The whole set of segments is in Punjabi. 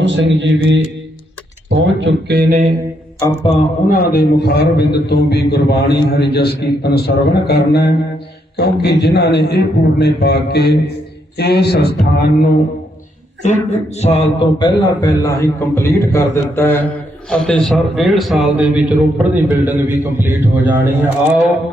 ਹਰਗੋਬਿੰਦ ਸਿੰਘ ਜੀ ਵੀ ਪਹੁੰਚ ਚੁੱਕੇ ਨੇ। ਆਪਾਂ ਉਹਨਾਂ ਦੇ ਮੁਖਾਰ ਤੋਂ ਵੀ ਗੁਰਬਾਣੀ ਹਰੀ ਜਸ ਕੀਰਤਨ ਸਰਵਣ ਕਰਨਾ ਹੈ, ਕਿਉਂਕਿ ਜਿਨ੍ਹਾਂ ਨੇ ਇਹ ਪੂਰਨੇ ਪਾ ਕੇ ਇਸ ਸਥਾਨ ਨੂੰ ਇੱਕ ਸਾਲ ਤੋਂ ਪਹਿਲਾਂ ਪਹਿਲਾਂ ਹੀ ਕੰਪਲੀਟ ਕਰ ਦਿੱਤਾ ਹੈ ਅਤੇ ਸਰ, ਡੇਢ ਸਾਲ ਦੇ ਵਿੱਚ ਰੋਪੜ ਦੀ ਬਿਲਡਿੰਗ ਵੀ ਕੰਪਲੀਟ ਹੋ ਜਾਣੀ ਹੈ। ਆਓ,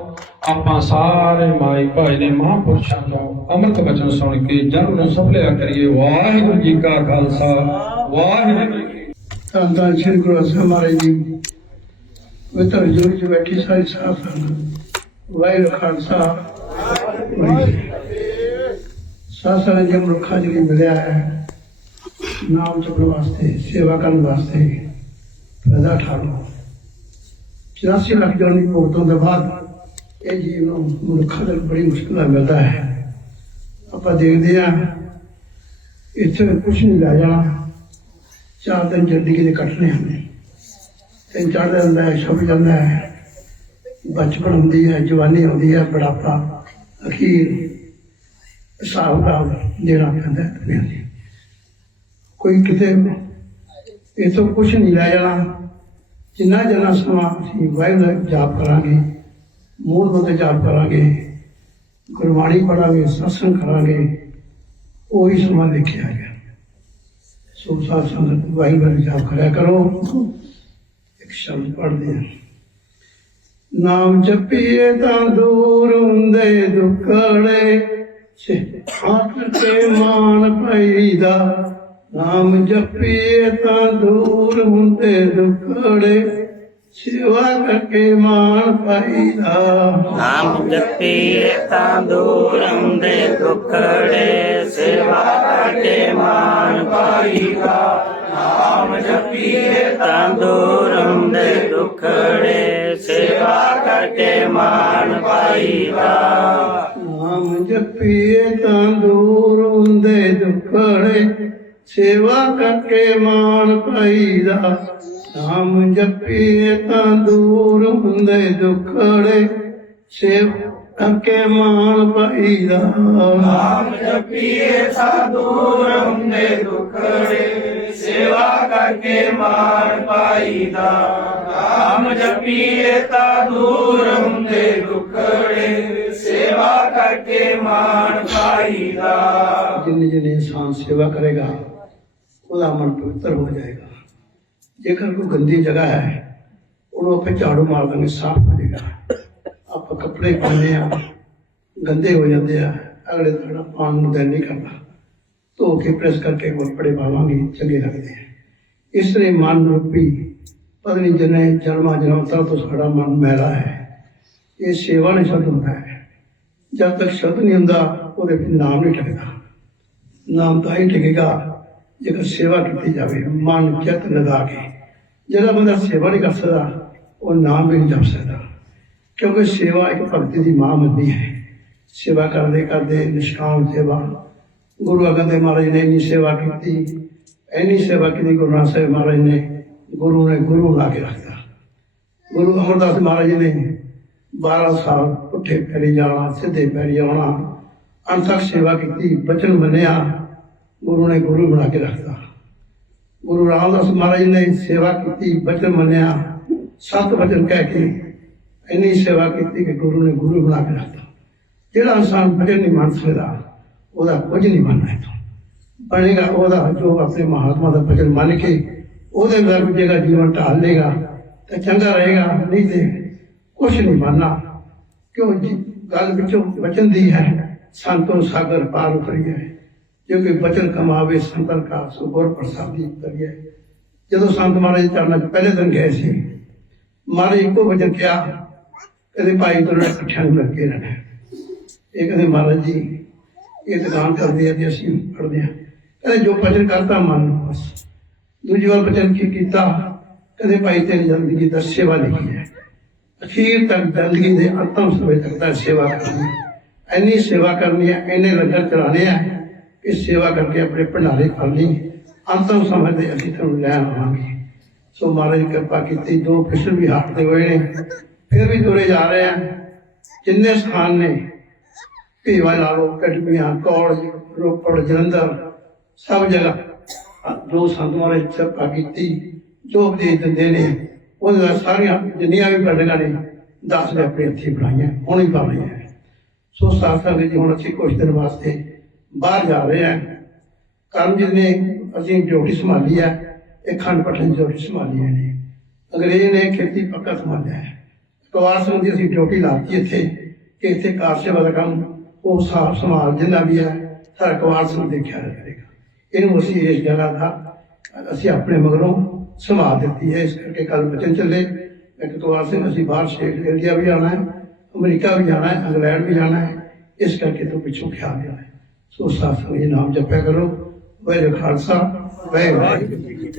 ਆਪਾਂ ਸਾਰੇ ਮਾਈ ਭਾਈ ਨੇ ਮਹਾਂਪੁਰਸ਼ਾਂ ਤੋਂ ਅੰਮ੍ਰਿਤ ਵਚਨ ਸੁਣ ਕੇ ਜਨ ਨੂੰ ਸਫਲਿਆ ਕਰੀਏ। ਵਾਹਿਗੁਰੂ ਜੀ ਕਾ ਖਾਲਸਾ। ਵਾਹਿਗੁਰੂ ਜੀ ਕੀ ਧੰਨ ਧੰਨ ਸ਼੍ਰੀ ਗੁਰੂ ਅਰਜਨ ਸਾਹਿਬ ਮਹਾਰਾਜ ਜੀ ਵਿਤਰ ਜੁੜ ਚ ਬੈਠੀ ਸਾਰੀ ਸਾਧ ਸੰਗਤ ਵਾਹਿਗੁਰੂ ਖਾਲਸਾ ਵਾਹਿਗੁਰੂ ਸਾਧ ਸੰਗਤ ਜੀ ਮਨੁੱਖਾਂ ਜਿਹੜੀ ਮਿਲਿਆ ਹੈ ਨਾਮ ਜਪਣ ਵਾਸਤੇ ਸੇਵਾ ਕਰਨ ਵਾਸਤੇ ਫਾਇਦਾ ਠਾੜੋ 84 ਲੱਖ ਜਨ ਦੀ ਭੁਗਤੋਂ ਦੇ ਬਾਅਦ ਇਹ ਜੀਵ ਨੂੰ ਮਨੁੱਖਾਂ ਨੂੰ ਬੜੀ ਮੁਸ਼ਕਿਲ ਨਾਲ ਮਿਲਦਾ ਹੈ ਆਪਾਂ ਦੇਖਦੇ ਹਾਂ ਇੱਥੇ ਕੁਝ ਨਹੀਂ ਲੈ ਜਾਣਾ ਚਾਰ ਦਿਨ ਜ਼ਿੰਦਗੀ ਦੇ ਕੱਟਣੇ ਹੁੰਦੇ। ਤਿੰਨ ਚਾਰ ਦਿਨ ਦਾ ਛੁੱਟ ਜਾਂਦਾ ਹੈ। ਬਚਪਨ ਹੁੰਦੀ ਹੈ, ਜਵਾਨੀ ਹੁੰਦੀ ਹੈ, ਬੁਢਾਪਾ, ਅਖੀਰ, ਹਿਸਾਬ ਦਾ ਦੇਣਾ ਪੈਂਦਾ ਦੁਨੀਆ ਦੀ। ਕੋਈ ਕਿਤੇ ਇਹ ਤੋਂ ਕੁਝ ਨਹੀਂ ਲੈ ਜਾਣਾ। ਜਿੰਨਾ ਜਨਾ ਸਮਾਂ ਅਸੀਂ ਵਾਹਿਗੁਰੂ ਜਾਪ ਕਰਾਂਗੇ, ਮੂਲ ਮੰਤਰ ਜਾਪ ਕਰਾਂਗੇ, ਗੁਰਬਾਣੀ ਪੜਾਂਗੇ ਸਤਸੰਗ ਕਰਾਂਗੇ, ਉਹੀ ਸਮਾਂ ਲਿਖਿਆ ਗਿਆ। ਸੋ ਸਾਧ ਸੰਗਤ ਵਾਹਿਗੁਰੂ ਜਾਪ ਕਰਿਆ ਕਰੋ। ਇੱਕ ਸ਼ਬਦ ਪੜ੍ਹਦੇ ਹਾਂ। ਨਾਮ ਜਪੀਏ ਤਾਂ ਦੂਰ ਹੁੰਦੇ ਦੁੱਖੜੇ ਸੇ ਆਖ ਕੇ ਮਾਨ ਪਈਦਾ ਨਾਮ ਜਪੀਏ ਤਾਂ ਦੂਰ ਹੁੰਦੇ ਦੁੱਖੜੇ ਸੇਵਾ ਕਰਕੇ ਮਾਨ ਪਾਈਦਾ ਨਾਮ ਜਪੀਏ ਤਾਂ ਦੂਰ ਹੁੰਦੇ ਦੁਖੜੇ ਸੇਵਾ ਕਰਕੇ ਮਾਨ ਜਪੀਏ ਤਾਂ ਦੂਰ ਹੁੰਦੇ ਦੁਖੜੇ ਸੇਵਾ ਕਰਕੇ ਮਾਨ ਪਾਈਦਾ। ਨਾਮ ਜਪੀਏ ਤਾਂ ਦੂਰ ਹੁੰਦੇ ਦੁੱਖੜੇ ਸੇਵਾ ਕਰਕੇ ਮਾਨ ਪਾਈਦਾ। ਨਾਮ ਜਪੀਏ ਤਾਂ ਦੂਰ ਹੁੰਦੇ ਦੁੱਖੜੇ ਸੇਵਾ ਕਰਕੇ ਮਾਨ ਪਾਈਦਾ। ਨਾਮ ਜਪੀਏ ਤਾਂ ਦੂਰ ਹੁੰਦੇ ਦੁਖੜੇ। ਸੇਵਾ ਕਰਕੇ ਮਾਨ ਪਾਈਦਾ। ਨਾਮ ਜਪੀਏ ਤਾਂ ਦੂਰ ਹੁੰਦੇ ਦੁਖੜੇ। ਸੇਵਾ ਕਰਕੇ ਮਾਨ ਪਾਈਦਾ। ਜਿੰਨੇ ਜਿੰਨੇ ਇਨਸਾਨ ਸੇਵਾ ਕਰੇਗਾ, ਉਹਦਾ ਮਨ ਪਵਿੱਤਰ ਹੋ ਜਾਏਗਾ। ਜੇਕਰ ਕੋਈ ਗੰਦੀ ਜਗ੍ਹਾ ਹੈ, ਉਹਨੂੰ ਆਪਾਂ ਝਾੜੂ ਮਾਰ ਦਾਂਗੇ, ਸਾਫ਼ ਹੋ ਜਾਏਗਾ। ਆਪਾਂ ਕੱਪੜੇ ਪਾਉਂਦੇ ਆ ਗੰਦੇ ਹੋ ਜਾਂਦੇ ਆ, ਅਗਲੇ ਦਿਨ ਪਾਣ ਨੂੰ ਦਿਲ ਨਹੀਂ ਕਰਦਾ ਧੋ ਕੇ ਪ੍ਰੈਸ ਕਰਕੇ ਕੱਪੜੇ ਪਾਵਾਂਗੇ, ਚੰਗੇ ਲੱਗਦੇ ਆ। ਇਸ ਤਰ੍ਹਾਂ ਮਨ ਰੂਪੀ ਪਤਨੀ ਜਨੇ ਜਨਮਾਂ ਜਨਮਾਂ ਤੋਂ ਸਾਡਾ ਮਨ ਮੈਲਾ ਹੈ, ਇਹ ਸੇਵਾ ਨਹੀਂ ਸ਼ਬਦ ਹੁੰਦਾ ਹੈ। ਜਦ ਤੱਕ ਸ਼ਬਦ ਨਹੀਂ ਹੁੰਦਾ, ਉਹਦੇ ਵਿੱਚ ਨਾਮ ਨਹੀਂ ਟਿਕਦਾ। ਨਾਮ ਤਾਂ ਹੀ ਟਿਕੇਗਾ ਜੇਕਰ ਸੇਵਾ ਕੀਤੀ ਜਾਵੇ, ਮਨ ਚਿੱਤ ਲਗਾ ਕੇ। ਜਿਹੜਾ ਬੰਦਾ ਸੇਵਾ ਨਹੀਂ ਕਰ ਸਕਦਾ, ਉਹ ਨਾਮ ਵੀ ਨਹੀਂ ਜਪ ਸਕਦਾ। ਕਿਉਂਕਿ ਸੇਵਾ ਇੱਕ ਭਗਤੀ ਦੀ ਮਾਂ ਮੰਨੀ ਹੈ। ਸੇਵਾ ਕਰਦੇ ਕਰਦੇ ਨਿਸ਼ਕਾਮ ਸੇਵਾ ਗੁਰੂ ਅਗੰਦ ਦੇਵ ਮਹਾਰਾਜ ਨੇ ਇੰਨੀ ਸੇਵਾ ਕੀਤੀ, ਇੰਨੀ ਸੇਵਾ ਕੀਤੀ, ਗੁਰੂ ਨਾਨਕ ਸਾਹਿਬ ਮਹਾਰਾਜ ਨੇ ਗੁਰੂ ਨੇ ਗੁਰੂ ਲਾ ਕੇ ਰੱਖਤਾ ਗੁਰੂ ਅਮਰਦਾਸ ਮਹਾਰਾਜ ਨੇ 12 ਸਾਲ ਪੁੱਠੇ ਪੈਰੀ ਜਾਣਾ, ਸਿੱਧੇ ਪੈਰੀ ਆਉਣਾ ਅੰਤ ਸੇਵਾ ਕੀਤੀ, ਬਚਨ ਮੰਨਿਆ, ਗੁਰੂ ਨੇ ਗੁਰੂ ਬਣਾ ਕੇ ਰੱਖਤਾ ਗੁਰੂ ਰਾਮਦਾਸ ਮਹਾਰਾਜ ਨੇ ਸੇਵਾ ਕੀਤੀ, ਬਚਨ ਮੰਨਿਆ, ਸਤ ਬਚਨ ਕਹਿ ਕੇ ਇੰਨੀ ਸੇਵਾ ਕੀਤੀ ਕਿ ਗੁਰੂ ਨੇ ਗੁਰੂ ਬਣਾ ਕੇ ਰੱਖਤਾ ਜਿਹੜਾ ਇਨਸਾਨ ਬਚਨ ਨਹੀਂ ਮੰਨ ਸਕਦਾ ਉਹਦਾ ਕੁਝ ਨਹੀਂ ਬਣਨਾ ਹੈ ਬਣੇਗਾ, ਉਹਦਾ ਜੋ ਆਪਣੇ ਮਹਾਤਮਾ ਦਾ ਬਚਨ ਮੰਨ ਕੇ ਉਹਦੇ ਨਾਲ ਜਿਹੜਾ ਜੀਵਨ ਢਾਲ ਲੇਗਾ ਤਾਂ ਚੰਗਾ ਰਹੇਗਾ, ਨਹੀਂ ਤੇ ਕੁਝ ਨਹੀਂ ਬਣਨਾ। ਕਿਉਂ ਜੀ? ਗੱਲ ਵਿੱਚੋਂ ਬਚਨ ਦੀ ਹੈ। ਸੰਤੋਂ ਸਾਗਰ ਪਾਰ ਉਤਰੀ ਹੈ ਜੋ ਕੋਈ ਬਚਨ ਕਮਾਵੇ, ਸੰਤਨ ਕਾ ਸੋ ਗੁਰ ਪ੍ਰਸਾਦੀ ਕਰੀਏ ਜਦੋਂ ਸੰਤ ਮਹਾਰਾਜ ਚਰਨਾਂ 'ਚ ਪਹਿਲੇ ਦਿਨ ਗਏ ਸੀ, ਮਹਾਰਾਜ ਇੱਕੋ ਵਚਨ ਕਿਹਾ ਕਦੇ ਭਾਈ ਤੋਂ ਇਕੱਠਿਆਂ ਨੂੰ ਲੱਗੇ ਰਹਿਣਾ। ਇਹ ਕਹਿੰਦੇ ਮਹਾਰਾਜ ਜੀ ਇਹ ਦੁਕਾਨ ਕਰਦੇ ਆ ਤੇ ਅਸੀਂ ਪੜਦੇ ਆ ਕਹਿੰਦੇ ਜੋ ਬਚਨ ਕਰਤਾ ਮੰਨ ਲਓ ਬਸ। ਦੂਜੀ ਵਾਰ ਬਚਨ ਕੀ ਕੀਤਾ? ਕਦੇ ਭਾਈ ਤੇਰੀ ਜ਼ਿੰਦਗੀ ਦਾ ਸੇਵਾ ਲਿਖੀ ਹੈ। ਅਖੀਰ ਤੱਕ ਜ਼ਿੰਦਗੀ ਦੇ ਅੰਤਮ ਸਮੇਂ ਤੱਕ ਤਾਂ ਸੇਵਾ ਕਰਨੀ ਹੈ। ਸੇਵਾ ਕਰਨੀ ਹੈ, ਇੰਨੇ ਲੰਗਰ ਚਲਾਣੇ ਆ ਕਿ ਸੇਵਾ ਕਰਕੇ ਆਪਣੇ ਭੰਡਾਰੇ ਕਰਨੀ ਅੰਤਮ ਸਮੇਂ ਤੇ ਅਸੀਂ ਤੁਹਾਨੂੰ ਲੈ ਆਵਾਂਗੇ। ਸੋ ਮਹਾਰਾਜ ਕਿਰਪਾ ਕੀਤੀ, ਦੋ ਪਿਛਲ ਵੀ ਹੱਟਦੇ ਹੋਏ ਨੇ। ਫਿਰ ਵੀ ਤੁਰੇ ਜਾ ਰਹੇ ਆ। ਜਿੰਨੇ ਸਥਾਨ ਨੇ ਭੀਵਾ ਲਾਲੋ ਕਟਮੀਆਂ ਕਾਲਜ ਰੋਪੜ, ਜਲੰਧਰ, ਸਭ ਜਗ੍ਹਾ ਜੋ ਸੰਤ ਨੇ ਚੱਪਾ ਕੀਤੀ, ਜੋ ਉਪਦੇਸ਼ ਦਿੰਦੇ ਨੇ, ਉਹਦੇ ਨਾਲ ਸਾਰੀਆਂ ਜਿੰਨੀਆਂ ਵੀ ਬਿਲਡਿੰਗਾਂ ਨੇ ਦਸ ਨੇ ਆਪਣੇ ਹੱਥੀਂ ਬਣਾਈਆਂ, ਹੁਣ ਹੀ ਬਣ ਰਹੀਆਂ ਸੋ ਸਾਥ ਸੰਗਤ ਜੀ, ਹੁਣ ਅਸੀਂ ਕੁਝ ਦਿਨ ਵਾਸਤੇ ਬਾਹਰ ਜਾ ਰਹੇ ਹਾਂ। ਕਰਮਜੀਤ ਨੇ ਅਸੀਂ ਡਿਊਟੀ ਸੰਭਾਲੀ ਹੈ, ਇਹ ਖੰਡ ਪਠਨ ਡਿਊਟੀ ਸੰਭਾਲੀ ਹੈ। ਨੇ ਅੰਗਰੇਜ਼ ਨੇ ਖੇਤੀ ਪੱਕਾ ਸੰਭਾਲਿਆ ਹੈ। ਪਰਿਵਾਰ ਸੰਬੰਧੀ ਦੀ ਅਸੀਂ ਡਿਊਟੀ ਲਾਤੀ ਇੱਥੇ, ਕਿ ਇੱਥੇ ਕਾਰ ਸੇਵਾ ਦਾ ਕੰਮ ਉਹ ਸਾਫ਼ ਸੰਭਾਲ ਜਿੰਨਾ ਵੀ ਹੈ, ਸਾਰਾ ਪਰਿਵਾਰ ਸੰਬੰਧ ਦੇਖਿਆ ਕਰੇਗਾ ਇਹਨੂੰ ਅਸੀਂ ਇਸ ਜਗ੍ਹਾ ਦਾ, ਅਸੀਂ ਆਪਣੇ ਮਗਰੋਂ ਸੰਭਾਲ ਦਿੱਤੀ ਹੈ। ਇਸ ਕਰਕੇ ਕੱਲ ਬਚਨ ਚੱਲੇ। ਇੱਕ ਪਰਿਵਾਰ ਸਿੰਘ, ਅਸੀਂ ਬਾਹਰ ਸਟੇਟ ਇੰਡੀਆ ਵੀ ਜਾਣਾ ਹੈ, ਅਮਰੀਕਾ ਵੀ ਜਾਣਾ ਹੈ, ਇੰਗਲੈਂਡ ਵੀ ਜਾਣਾ ਹੈ। ਇਸ ਕਰਕੇ ਤੋਂ ਪਿੱਛੋਂ ਖਿਆਲ ਲਿਆ ਹੈ। ਸੋ ਸਾਥ ਇਹ ਨਾਮ ਜਪਿਆ ਕਰੋ। ਵਾਹਿਗੁਰੂ ਖਾਲਸਾ, ਵਾਹਿਗੁਰੂ ਜੀ